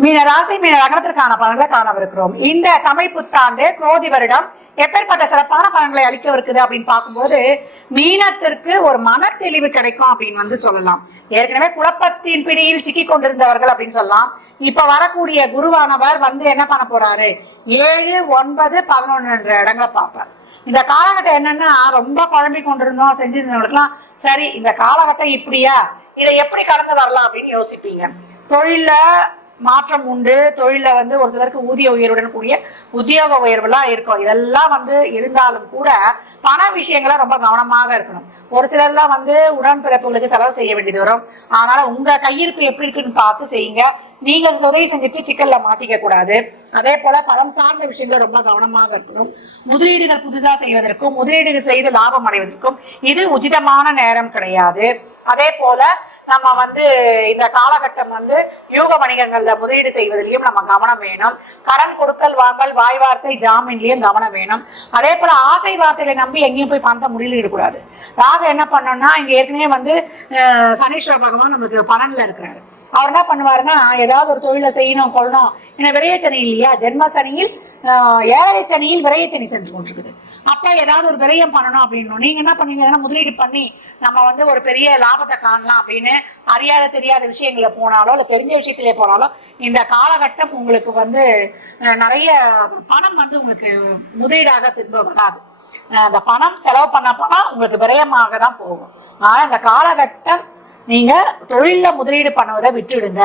மீன ராசி மீன லக்னத்திற்கான பலன்களை காணவிருக்கிறோம். இந்த தமிழ் புத்தாண்டு குரோதி வருடம் எப்பேற்பட்ட சிறப்பான பலன்களை அளிக்கவிருக்குது அப்படின்னு பார்க்கும்போது மீனத்திற்கு ஒரு மன தெளிவு கிடைக்கும் அப்படின்னு வந்து சொல்லலாம். ஏற்கனவே குழப்பத்தின் பிடியில் சிக்கி கொண்டிருந்தவர்கள் அப்படின்னு சொல்லலாம். இப்ப வரக்கூடிய குருவானவர் வந்து என்ன பண்ண போறாரு? ஏழு ஒன்பது பதினொன்று இடங்களை பார்ப்பார். இந்த காலகட்டம் என்னன்னா ரொம்ப குழம்பி கொண்டிருந்தோம் செஞ்சிருந்தவங்களுக்குலாம் சரி இந்த காலகட்டம் இப்படியா? இதை எப்படி கடந்து வரலாம் அப்படின்னு யோசிப்பீங்க. தொழில மாற்றம் உண்டு. தொழில வந்து ஒரு சிலருக்கு ஊதிய உயர்வுடன் கூடிய உத்தியோக உயர்வுலாம் இருக்கும். இதெல்லாம் வந்து இருந்தாலும் கூட பண விஷயங்களை ரொம்ப கவனமாக இருக்கணும். ஒரு சிலர்லாம் வந்து உடன்பிறப்புகளுக்கு செலவு செய்ய வேண்டியது வரும். அதனால உங்க கையிருப்பு எப்படி இருக்குன்னு பார்த்து செய்யுங்க. நீங்க உதவி செஞ்சுட்டு சிக்கல்ல மாட்டிக்க கூடாது. அதே போல பணம் சார்ந்த விஷயங்கள் ரொம்ப கவனமாக இருக்கணும். முதலீடுகள் புதிதா செய்வதற்கும் முதலீடுகள் செய்து லாபம் அடைவதற்கும் இது உச்சிதமான நேரம் கிடையாது. அதே போல நம்ம வந்து இந்த காலகட்டம் வந்து யூக வணிகங்கள்ல முதலீடு செய்வதிலையும் நம்ம கவனம் வேணும். கடன் கொடுக்கல் வாங்கல் வாய் வார்த்தை ஜாமீன்லயும் கவனம் வேணும். அதே போல ஆசை வார்த்தைகளை நம்பி எங்கேயும் போய் பணத்தை முதலீடுக்கூடாது ராக என்ன பண்ணோம்னா இங்க ஏற்கனவே வந்து சனீஸ்வர பகவான் நம்மளுக்கு பலன்ல இருக்கிறாரு. அவர் என்ன பண்ணுவாருன்னா ஏதாவது ஒரு தொழிலை செய்யணும் கொள்ளணும். ஏன்னா சனி இல்லையா? ஜென்ம சனியில் ஏழரை சனியில் விரையச்சனி சென்று கொண்டிருக்குது. அப்போ ஏதாவது ஒரு விரயம் பண்ணணும் அப்படின்னு நீங்க என்ன பண்ணீங்கன்னா முதலீடு பண்ணி நம்ம வந்து ஒரு பெரிய லாபத்தை காணலாம் அப்படின்னு அறியாத தெரியாத விஷயங்கள போனாலோ இல்ல தெரிஞ்ச விஷயத்திலே போனாலோ இந்த காலகட்டம் உங்களுக்கு வந்து நிறைய பணம் வந்து உங்களுக்கு முதலீடாக திரும்ப வராது. அந்த பணம் செலவு பண்ண போனால் உங்களுக்கு விரயமாக தான் போகும். ஆனா இந்த காலகட்டம் நீங்க தொழில்ல முதலீடு பண்ணுவதை விட்டுடுங்க.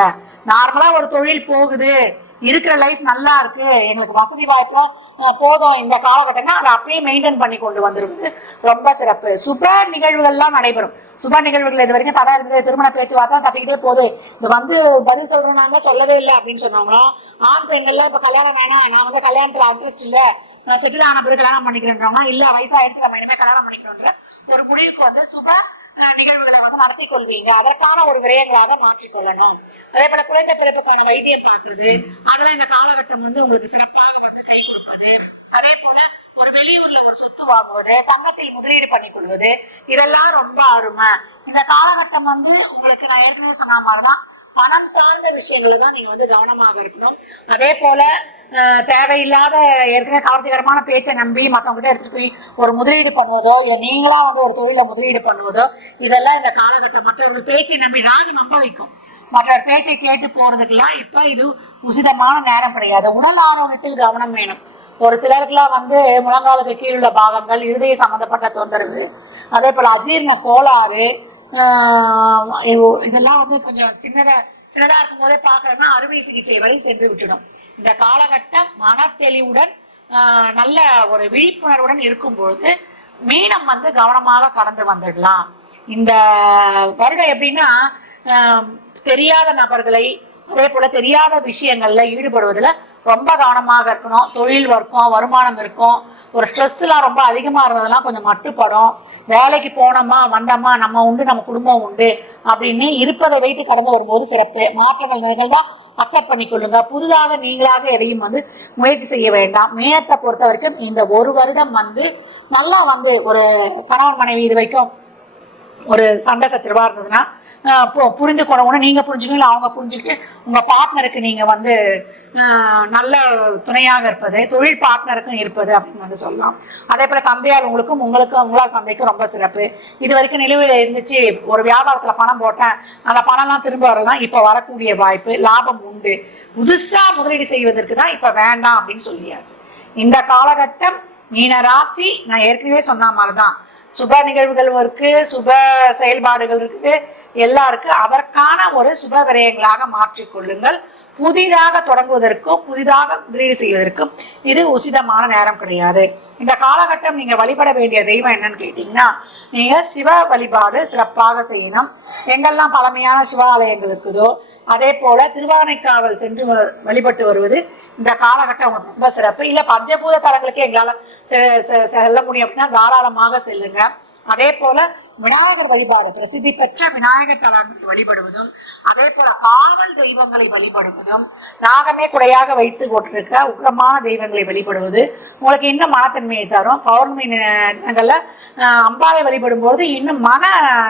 நார்மலா ஒரு தொழில் போகுது. இருக்கிற லைஃப் நல்லா இருக்கு. எங்களுக்கு வசதி வாய்ப்பு போதும் இந்த காலகட்டம்னா அதை அப்படியே மெயின்டைன் பண்ணி கொண்டு வந்துருவது ரொம்ப சிறப்பு. சுப நிகழ்வுகள்லாம் நடைபெறும். சுப நிகழ்வுகள் இது வரைக்கும் தடை இருந்தது திருமண பேச்சுவார்த்தை தப்பிக்கிட்டே போகுது. இது வந்து பதில் சொல்றாங்க சொல்லவே இல்லை அப்படின்னு சொன்னாங்களா ஆண் பெண்கள்லாம் இப்ப கல்யாணம் வேணாம் நான் வந்து கல்யாணத்துல இன்ட்ரெஸ்ட் இல்ல நான் செட்டில் ஆன பிறகு கல்யாணம் பண்ணிக்கிறேன்றவங்க இல்ல வயசாயிடுச்சு நம்ம இனிமே கல்யாணம் பண்ணிக்கிறோன்ற ஒரு முடிவுக்கு வந்து சுப நிகழ்வுகளை வந்து நடத்தி கொள்வீங்க அதற்கான ஒரு விரயங்களாக மாற்றிக்கொள்ளணும். அதே போல குழந்தை பிறப்புக்கான வைத்தியம் பார்க்கறது. அதெல்லாம் இந்த காலகட்டம் வந்து உங்களுக்கு சிறப்பாக வந்து கை கொடுப்பது. அதே போல ஒரு வெளியூர்ல ஒரு சொத்து வாங்குவது தங்கத்தில் முதலீடு பண்ணி கொள்வது இதெல்லாம் ரொம்ப அருமை. இந்த காலகட்டம் வந்து உங்களுக்கு நான் ஏற்கனவே சொன்ன மாதிரிதான் பணம் சார்ந்த விஷயங்களை தான் நீங்க வந்து கவனமாக இருக்கணும். அதே போல தேவையில்லாத ஏற்கனவே கவர்ச்சிகரமான பேச்சை நம்பி மற்றவங்ககிட்ட எடுத்துட்டு போய் ஒரு முதலீடு பண்ணுவதோ இல்ல நீங்களா வந்து ஒரு தொழில முதலீடு பண்ணுவதோ இதெல்லாம் இந்த காலகட்டம் மற்றவர்கள் பேச்சை நம்பி நாங்க நம்ப வைக்கும். மற்றவர் பேச்சை கேட்டு போறதுக்கெல்லாம் இப்ப இது உசிதமான நேரம் கிடையாது. உடல் ஆரோக்கியத்தில் கவனம் வேணும். ஒரு சிலருக்குலாம் வந்து முழங்காலுக்கு கீழுள்ள பாகங்கள் இருதய சம்பந்தப்பட்ட தொந்தரவு அதே போல அஜீரண கோளாறு இதெல்லாம் வந்து கொஞ்சம் சின்னதா சின்னதா இருக்கும் போதே பாக்குறோம்னா அறுவை சிகிச்சை வரை சென்று விட்டுடும். இந்த காலகட்டம் மனத்தெளிவுடன் நல்ல ஒரு விழிப்புணர்வுடன் இருக்கும் பொழுது மீனம் வந்து கவனமாக கடந்து வந்துடலாம். இந்த வருடம் எப்படின்னா தெரியாத நபர்களை அதே போல தெரியாத விஷயங்கள்ல ஈடுபடுவதுல ரொம்ப கவனமாக இருக்கணும். தொழில் இருக்கும் வருமானம் இருக்கும். ஒரு ஸ்ட்ரெஸ் எல்லாம் ரொம்ப அதிகமா இருந்ததெல்லாம் கொஞ்சம் மட்டுப்படும். வேலைக்கு போனோமா வந்தோமா நம்ம உண்டு நம்ம குடும்பம் உண்டு அப்படின்னு இருப்பதை வைத்து கடந்து வரும்போது சிறப்பு. மாற்றங்கள் நிகழ்ந்தால் அக்செப்ட் பண்ணிக்கொள்ளுங்க புதிதாக நீங்களாக எதையும் வந்து முயற்சி செய்ய வேண்டாம். மேனத்தை பொறுத்த வரைக்கும் இந்த ஒரு வருடம் வந்து நல்லா வந்து ஒரு கணவன் மனைவி இது வரைக்கும் ஒரு சண்டை சச்சரவா இருந்ததுன்னா புரிந்து பு- புரிந்துக்கணும் நீங்க புரிஞ்சுக்கணும் அவங்க புரிஞ்சுக்கிட்டு உங்க பார்ட்னருக்கு நீங்க வந்து நல்ல துணையாக இருப்பது தொழில் பார்ட்னருக்கும் இருப்பது அப்படின்னு வந்து சொல்லலாம். அதே போல தந்தையார் உங்களுக்கும் உங்களுக்கும் உங்களால் தந்தைக்கும் ரொம்ப சிறப்பு. இது வரைக்கும் நிலுவையில் இருந்துச்சு ஒரு வியாபாரத்துல பணம் போட்டேன். அந்த பணம்லாம் திரும்ப வரலாம் இப்ப வரக்கூடிய வாய்ப்பு லாபம் உண்டு. புதுசா முதலீடு செய்வதற்கு தான் இப்ப வேண்டாம் அப்படின்னு சொல்லியாச்சு. இந்த காலகட்டம் மீன ராசி நான் ஏற்கனவே சொன்ன மாதிரிதான். சுப நிகழ்வுகள் இருக்கு சுப செயல்பாடுகள் இருக்குது. எல்லாருக்கும் அதற்கான ஒரு சுப விரயங்களாக மாற்றிக்கொள்ளுங்கள். புதிதாக தொடங்குவதற்கும் புதிதாக முதலீடு செய்வதற்கும் இது உசிதமான நேரம் கிடையாது. இந்த காலகட்டம் நீங்க வழிபட வேண்டிய தெய்வம் என்னன்னு கேட்டீங்கன்னா நீங்க சிவ வழிபாடு சிறப்பாக செய்யணும். எங்கெல்லாம் பழமையான சிவாலயங்கள் இருக்குதோ அதே போல திருவானைக்காவல் சென்று வ- வழிபட்டு வருவது இந்த காலகட்டம் ரொம்ப சிறப்பு. இல்ல பஞ்சபூத தலங்களுக்கு எங்களால் செ- செ- செல்ல முடியும் அப்படின்னா தாராளமாக செல்லுங்க. அதே போல விநாயகர் வழிபாடு பிரசித்தி பெற்ற விநாயகர் தலங்களை வழிபடுவதும் அதே போல காவல் தெய்வங்களை வழிபடுவதும் நாகமே குடையாக வைத்து போட்டிருக்க உக்கிரமான தெய்வங்களை வழிபடுவது உங்களுக்கு இன்னும் மனத்தன்மையை தரும். பௌர்ணமி தினங்கள்ல அம்பாவை வழிபடும் போது இன்னும் மன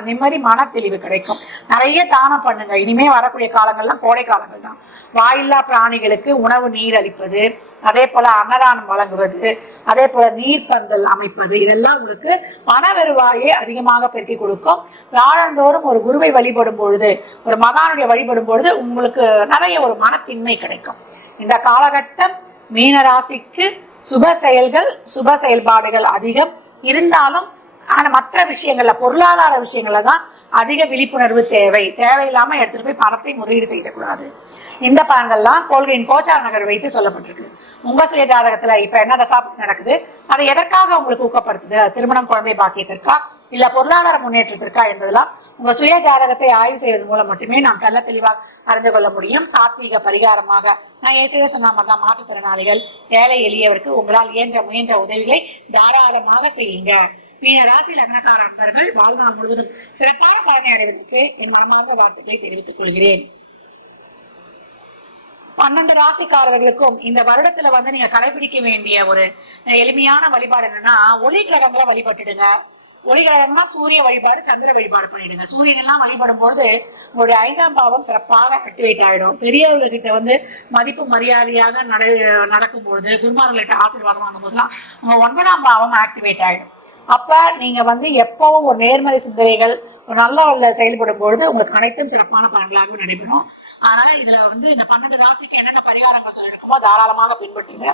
நிம்மதி மன தெளிவு கிடைக்கும். நிறைய தானம் பண்ணுங்க. இனிமே வரக்கூடிய காலங்கள்லாம் கோடை காலங்கள் தான் வாயில்லா பிராணிகளுக்கு உணவு நீர் அளிப்பது அதே போல அன்னதானம் வழங்குவது அதே போல நீர்ப்பந்தல் அமைப்பது இதெல்லாம் உங்களுக்கு பண வருவாயை அதிகமாக பெருக்கி கொடுக்கும். நாளந்தோறும் ஒரு குருவை வழிபடும் பொழுது ஒரு மகானுடைய வழிபடும் பொழுது உங்களுக்கு நிறைய ஒரு மனத்தின்மை கிடைக்கும். இந்த காலகட்டம் மீன ராசிக்கு சுப செயல்கள் சுப செயல்பாடுகள் அதிகம். இருந்தாலும் ஆனா மற்ற விஷயங்கள்ல பொருளாதார விஷயங்களில் தான் அதிக விழிப்புணர்வு தேவை. தேவையில்லாம எடுத்துட்டு போய் பணத்தை முதலீடு செய்யக்கூடாது. இந்த பலன்கள்லாம் கொள்கையின் கோச்சார் நகர் வைத்து சொல்லப்பட்டிருக்கு. உங்க சுய ஜாதகத்தில் இப்ப என்ன தசாபத்து நடக்குது? அதை எதற்காக உங்களுக்கு ஊக்கப்படுத்துது? திருமணம் குழந்தை பாக்கியத்திற்கா? இல்ல பொருளாதார முன்னேற்றத்திற்கா என்பதெல்லாம் உங்க சுய ஜாதகத்தை ஆய்வு செய்வதன் மூலம் மட்டுமே நாம் தெல்ல தெளிவாக அறிந்து கொள்ள முடியும். சாத்வீக பரிகாரமாக நான் ஏற்கனவே சொன்ன மாதிரி தான் மாற்றுத்திறனாளிகள் ஏழை எளியவருக்கு உங்களால் இயன்ற முயன்ற உதவிகளை தாராளமாக செய்யுங்க. மீன ராசி லக்னக்கார அன்பர்கள் வாழ்நாள் முழுவதும் சிறப்பான பலனை அடைவதற்கு என் மனமார்ந்த வாழ்த்துக்களை தெரிவித்துக் கொள்கிறேன். பன்னெண்டு ராசிக்காரர்களுக்கும் இந்த வருடத்துல வந்து நீங்க கடைபிடிக்க வேண்டிய ஒரு எளிமையான வழிபாடு என்னன்னா ஒளி கிரகங்களை வழிபட்டுடுங்க. ஒளி சூரிய வழிபாடு சந்திர வழிபாடு பண்ணிடுங்க. சூரியன் எல்லாம் வழிபடும் பொழுது உங்களுடைய ஐந்தாம் பாவம் சிறப்பாக ஆக்டிவேட் ஆயிடும். பெரியவர்கள் கிட்ட வந்து மதிப்பு மரியாதையாக நட நடக்கும் பொழுது குருமார்கள்கிட்ட ஆசீர்வாதம் வாங்கும் போதுலாம் உங்க ஒன்பதாம் பாவம் ஆக்டிவேட் ஆயிடும். அப்ப நீங்க வந்து எப்பவும் ஒரு நேர்மறை சிந்தனைகள் ஒரு நல்ல உள்ள செயல்படும் பொழுது உங்களுக்கு அனைத்தும் சிறப்பான பலன்களாக நடைபெறும். அதனால இதுல வந்து இந்த பன்னெண்டு ராசிக்கு என்னென்ன பரிகாரங்கள் சொல்லிருக்கோமோ தாராளமாக பின்பற்றுங்க.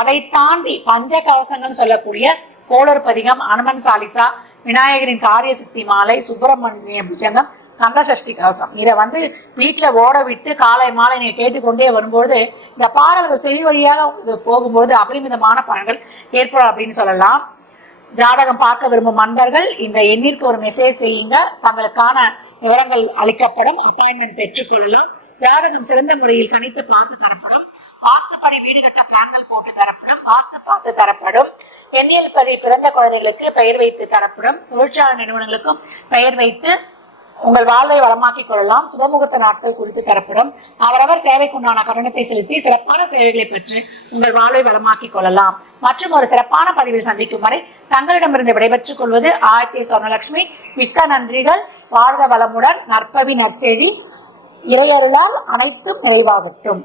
அதை தாண்டி பஞ்ச கவசங்கள் சொல்லக்கூடிய கோளர் பதிகம் அனுமன் சாலிசா விநாயகரின் காரிய சக்தி மாலை சுப்பிரமணிய புஜங்கம் கந்த சஷ்டி கவசம். இதை வந்து வீட்டில் ஓட விட்டு காலை மாலை நீங்கள் கேட்டுக்கொண்டே வரும்போது இந்த பாடல்கள் செவி வழியாக போகும்போது அபரிமிதமான பலன்கள் ஏற்படும் அப்படின்னு சொல்லலாம். ஜாதகம் பார்க்க விரும்பும் அன்பர்கள் இந்த எண்ணிற்கு ஒரு மெசேஜ் செய்யுங்க. தங்களுக்கான விவரங்கள் அளிக்கப்படும். அப்பாயின்மெண்ட் பெற்றுக்கொள்ளலாம் ஜாதகம் சிறந்த முறையில் கணித்து பார்த்து தரப்படும். வாஸ்துப்படி வீடு கட்ட பிளான்கள் போட்டு தரப்படும் வாஸ்து பார்த்து தரப்படும் எண்ணியல் படி பிறந்த குழந்தைகளுக்கு பெயர் வைத்து தரப்படும் தொழிற்சாலை நிறுவனங்களுக்கும் பெயர் வைத்து உங்கள் வாழ்வை வளமாக்கிக் கொள்ளலாம். சுபமுகூர்த்த நாட்கள் குறித்து தரப்படும். அவரவர் சேவைக்குண்டான கட்டணத்தை செலுத்தி சிறப்பான சேவைகளை பெற்று உங்கள் வாழ்வை வளமாக்கிக் கொள்ளலாம். மற்றும் ஒரு சிறப்பான பதிவில் சந்திக்கும் வரை தங்களிடமிருந்து விடைபெற்றுக் கொள்வது ஆயத்திய சொர்ணலட்சுமி. மிக்க நன்றிகள். வாழ்க வளமுடன். நற்பவி நற்செய்தி. இறையருளால் அனைத்தும் நிறைவாகட்டும்.